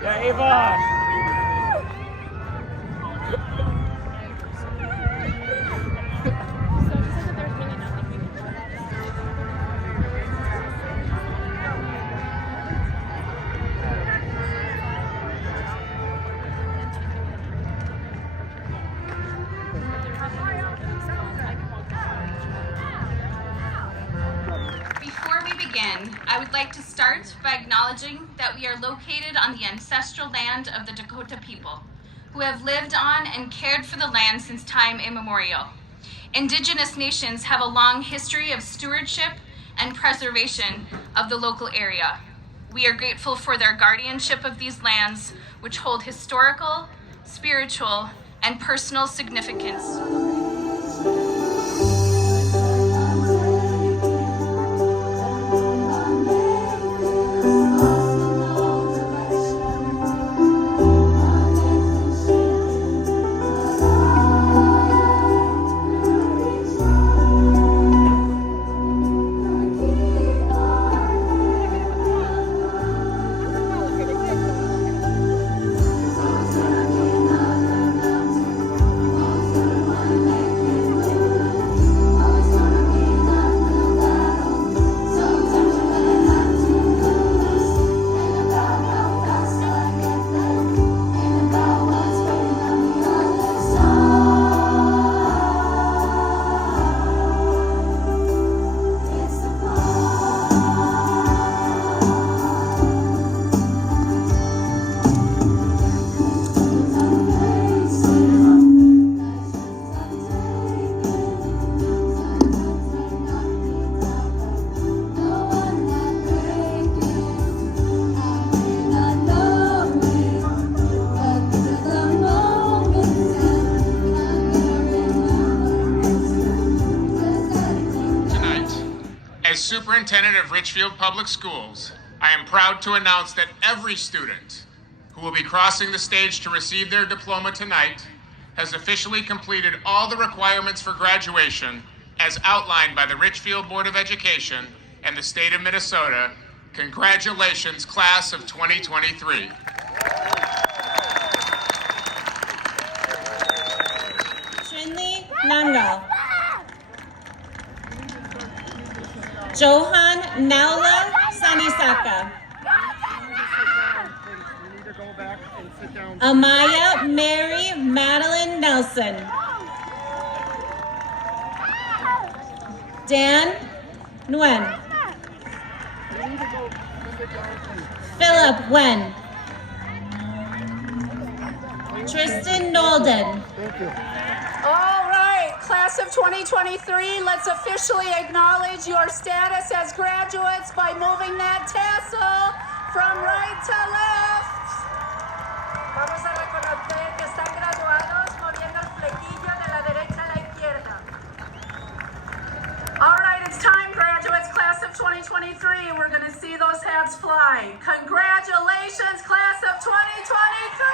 Yeah, Ava! Before we begin, I would like to start by acknowledging that we are located on the ancestral land of the Dakota people, who have lived on and cared for the land since time immemorial. Indigenous nations have a long history of stewardship and preservation of the local area. We are grateful for their guardianship of these lands, which hold historical, spiritual, and personal significance. As Superintendent of Richfield Public Schools, I am proud to announce that every student who will be crossing the stage to receive their diploma tonight has officially completed all the requirements for graduation as outlined by the Richfield Board of Education and the state of Minnesota. Congratulations, class of 2023. Trinley Nangal. Johan Naula Sanisaka. Amaya Mary Madeline Nelson. Dan Nguyen. Philip Wen. Tristan Nolden. All right, class of 2023, let's officially acknowledge your status as graduates by moving that tassel from right to left. Vamos a reconocer que están graduados moviendo el flequillo de la derecha a la izquierda. All right, it's time, graduates, class of 2023. We're going to see those hats fly. Congratulations, class of 2023!